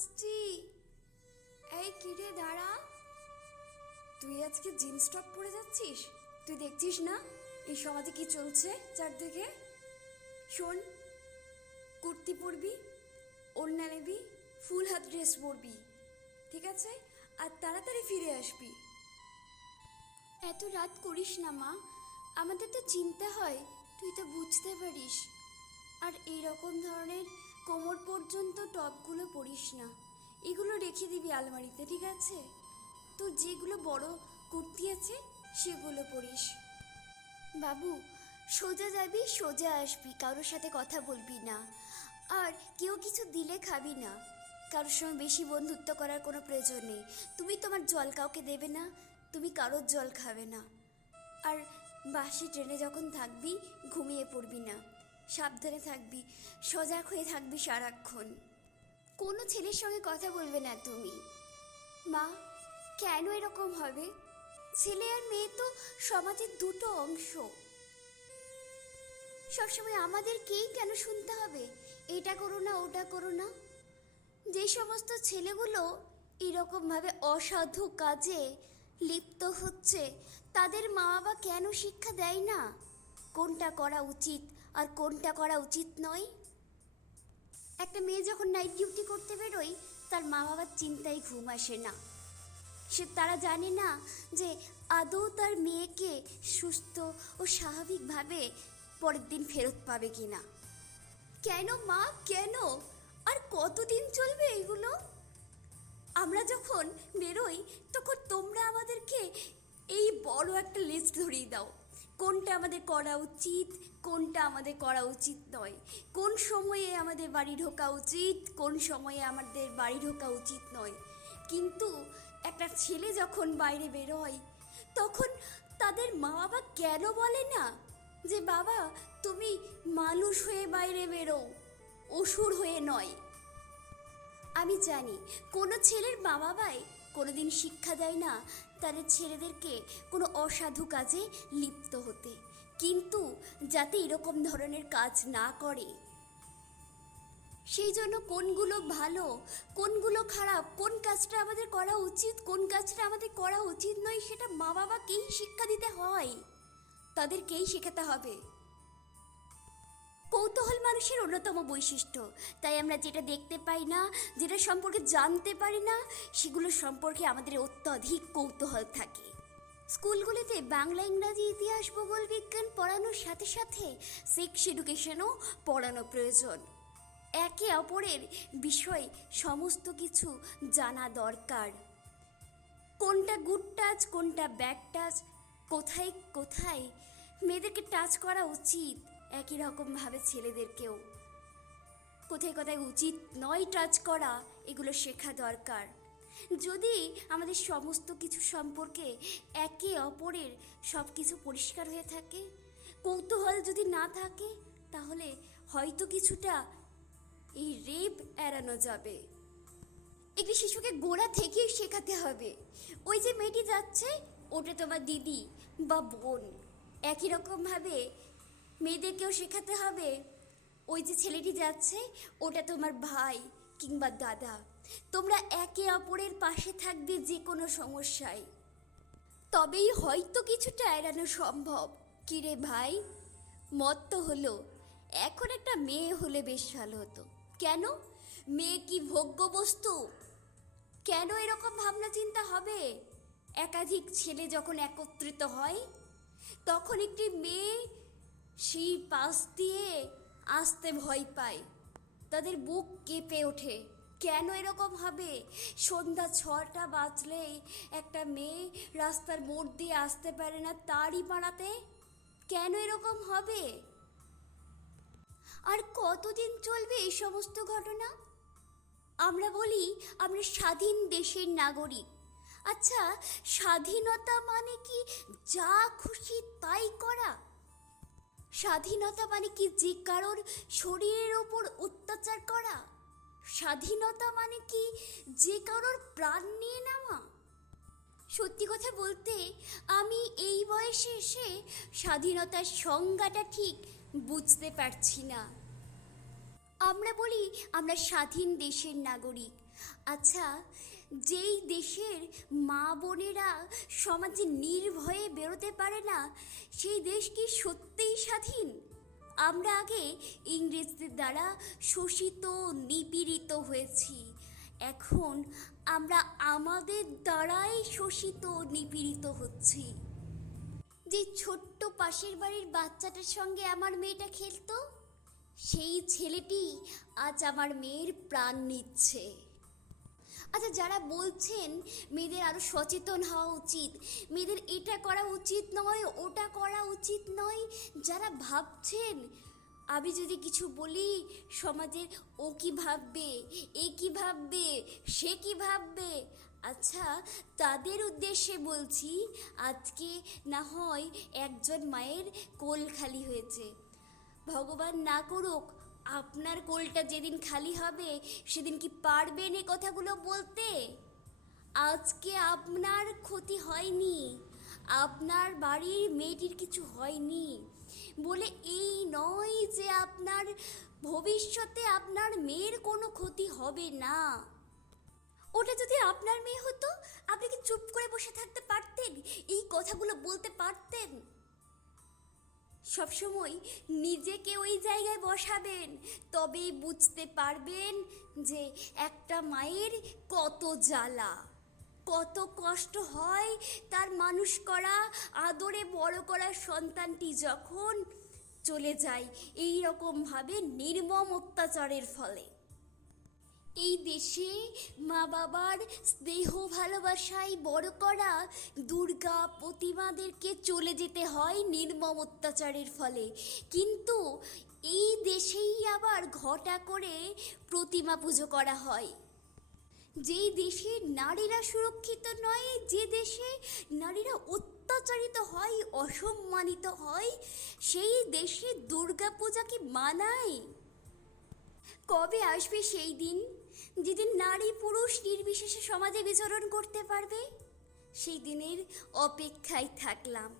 আসছি। এই কিরে, দাঁড়া। তুই আজকে জিন্স টপ পরে যাচ্ছিস? তুই দেখছিস না? এই সমাজে কি চলছে চারদিকে? শোন, কুর্তি পরবি, ওড়না নেবি, ফুল হাত ড্রেস পরবি, ঠিক আছে? আর তাড়াতাড়ি ফিরে আসবি। এত রাত করিস না, মা। আমাদের তো চিন্তা হয়, তুই তো বুঝতে পারিস। আর এই রকম ধরনের কোমর পর্যন্ত টপগুলো পরিস না। এগুলো রেখে দিবি আলমারিতে, ঠিক আছে? তোর যেগুলো বড় কুর্তি আছে, সেগুলো পরিস বাবু, সোজা যাবি, সোজা আসবি, কারোর সাথে কথা বলবি না। আর কেউ কিছু দিলে খাবি না। কারোর সঙ্গে বেশি বন্ধুত্ব করার কোনো প্রয়োজন নেই। তুমি তোমার জল কাউকে দেবে না, তুমি কারোর জল খাবে না। আর বাসি ট্রেনে যখন থাকবি, ঘুমিয়ে পড়বি না। সাবধানে থাকবি, সজাগ হয়ে থাকবি সারাক্ষণ। কোনো ছেলের সঙ্গে কথা বলবে না তুমি। মা, কেন এরকম হবে? ছেলে আর মেয়ে তো সমাজের দুটো অংশ। সবসময় আমাদেরকেই কেন শুনতে হবে? এটা করো না, ওটা করো না। যে সমস্ত ছেলেগুলো এরকমভাবে অসাধু কাজে লিপ্ত হচ্ছে, তাদের মা বাবা কেন শিক্ষা দেয় না? কোনটা করা উচিত? আর কোনটা করা উচিত নয়? একটা মেয়ে যখন নাইট ডিউটি করতে বেরোয়, তার মা বাবার চিন্তায় ঘুম আসে না। সে তারা জানে না যে আদৌ তার মেয়েকে সুস্থ ও স্বাভাবিকভাবে পরের দিন ফেরত পাবে কি না কেন মা? কেন? আর কতদিন চলবে এগুলো? আমরা যখন বেরোই, তখন তোমরা আমাদেরকে এই বড় একটা লিস্ট ধরিয়ে দাও। কোনটা আমাদের করা উচিত, কোনটা আমাদের করা উচিত নয়। কোন সময়ে আমাদের বাড়ি ঢোকা উচিত, কোন সময়ে আমাদের বাড়ি ঢোকা উচিত নয়। কিন্তু একটা ছেলে যখন বাইরে বেরোয়, তখন তাদের মা বাবা কেন বলে না? যে, বাবা, তুমি মানুষ হয়ে বাইরে বেরো, অসুর হয়ে নয়। আমি জানি, কোনো ছেলের মা বাবাই কোনোদিন শিক্ষা দেয় না, তাদের ছেলেদেরকে কোনো অসাধু কাজে লিপ্ত হতে। কিন্তু যাতে এরকম ধরনের কাজ না করে, সেই জন্য কোনগুলো ভালো, কোনগুলো খারাপ, কোন কাজটা আমাদের করা উচিত, কোন কাজটা আমাদের করা উচিত নয়, সেটা মা বাবাকেই শিক্ষা দিতে হয়। তাদেরকেই শেখাতে হবে। কৌতূহল মানুষের অন্যতম বৈশিষ্ট্য। তাই আমরা যেটা দেখতে পাই না, যেটা সম্পর্কে জানতে পারি না, সেগুলো সম্পর্কে আমাদের অত্যধিক কৌতূহল থাকে। স্কুলগুলিতে বাংলা, ইংরাজি, ইতিহাস, ভূগোল, বিজ্ঞান পড়ানোর সাথে সাথে সেক্স এডুকেশনও পড়ানো প্রয়োজন। একে অপরের বিষয় সমস্ত কিছু জানা দরকার। কোনটা গুড টাচ কোনটা ব্যাড টাচ কোথায় কোথায় মেয়েদেরকে টাচ করা উচিত? একই রকমভাবে ছেলেদেরকেও। কোথায় কোথায় উচিত নয় টাচ করা, এগুলো শেখা দরকার। যদি আমাদের সমস্ত কিছু সম্পর্কে একে অপরের সব কিছু পরিষ্কার হয়ে থাকে, কৌতূহল যদি না থাকে, তাহলে হয়তো কিছুটা এই রেপ এড়ানো যাবে। একটি শিশুকে গোড়া থেকেই শেখাতে হবে। ওই যে মেয়েটি যাচ্ছে, ওটা তোমার দিদি বা বোন। একই রকমভাবে মেয়েদেরকেও শেখাতে হবে। ওই যে ছেলেটি যাচ্ছে, ওটা তোমার ভাই কিংবা দাদা। তোমরা একে অপরের পাশে থাকবে যে কোনো সমস্যায়। তবেই হয়তো কিছুটা এড়ানো সম্ভব। কিরে ভাই, মত তো হলো। এখন একটা মেয়ে হলে বেশ ভালো হতো। কেন? মেয়ে কি ভোগ্য বস্তু কেন এরকম ভাবনা চিন্তা হবে? একাধিক ছেলে যখন একত্রিত হয়, তখন একটি মেয়ে সেই পাশ দিয়ে আসতে ভয় পায়। তাদের বুক কেঁপে ওঠে। কেন এরকম হবে? সন্ধ্যা ছটা বাজলেই একটা মেয়ে রাস্তার মোড় দিয়ে আসতে পারে না তারই পাড়াতে? কেন এরকম হবে? আর কতদিন চলবে এই সমস্ত ঘটনা? আমরা বলি, আমরা স্বাধীন দেশের নাগরিক। আচ্ছা স্বাধীনতা মানে কি? যা খুশি তাই করা? স্বাধীনতা মানে কি? যে কারোর শরীরের ওপর অত্যাচার করা? স্বাধীনতা মানে কি? যে কারোর প্রাণ নিয়ে নেওয়া? সত্যি কথা বলতে, আমি এই বয়সে এসে স্বাধীনতার সংজ্ঞাটা ঠিক বুঝতে পারছি না। আমরা বলি, আমরা স্বাধীন দেশের নাগরিক। আচ্ছা যেই দেশের মা বোনেরা সমাজে নির্ভয়ে বেরোতে পারে না, সেই দেশ কি সত্যিই স্বাধীন? আমরা আগে ইংরেজদের দ্বারা শোষিত, নিপীড়িত হয়েছি। এখন আমরা আমাদের দ্বারাই শোষিত, নিপীড়িত হচ্ছি। যে ছোট্ট পাশের বাড়ির বাচ্চাটার সঙ্গে আমার মেয়েটা খেলতো, সেই ছেলেটি আজ আমার মেয়ের প্রাণ নিচ্ছে। আচ্ছা যারা বলছেন মেয়েদের আরও সচেতন হওয়া উচিত, মেয়েদের এটা করা উচিত নয়, ওটা করা উচিত নয়, যারা ভাবছেন, আমি যদি কিছু বলি সমাজের, ও কি ভাববে, এ কি ভাববে, সে কি ভাববে? আচ্ছা তাদের উদ্দেশ্যে বলছি, আজকে না হয় একজন মায়ের কোল খালি হয়েছে। ভগবান না করুক আপনার কোলটা যেদিন খালি হবে, সেদিন কি পারবেন এ কথাগুলো বলতে? আজকে আপনার ক্ষতি হয়নি। আপনার বাড়ির মেয়েটির কিছু হয়নি। বলে এই নয় যে আপনার ভবিষ্যতে আপনার মেয়ের কোনো ক্ষতি হবে না। ওটা যদি আপনার মেয়ে হতো, আপনি কি চুপ করে বসে থাকতে পারতেন? এই কথাগুলো বলতে পারতেন? সবসময় নিজেকে ওই জায়গায় বসাবেন, তবেই বুঝতে পারবেন যে একটা মায়ের কত জ্বালা, কত কষ্ট হয় তার মানুষ করা, আদরে বড় করা সন্তানটি যখন চলে যায় এই রকমভাবে নির্মম অত্যাচারের ফলে। এই দেশে মা বাবার স্নেহ ভালোবাসায় বড় করা দুর্গা প্রতিমাদেরকে চলে যেতে হয় নির্মম অত্যাচারের ফলে। কিন্তু এই দেশেই আবার ঘটা করে প্রতিমা পুজো করা হয়। যেই দেশে নারীরা সুরক্ষিত নয়, যে দেশে নারীরা অত্যাচারিত হয়, অসম্মানিত হয়, সেই দেশে দুর্গাপূজা কি মানায় কবে আসবে সেই দিন? যেদিন নারী পুরুষ নির্বিশেষে সমাজে বিচরণ করতে পারবে, সেই দিনের অপেক্ষায় থাকলাম।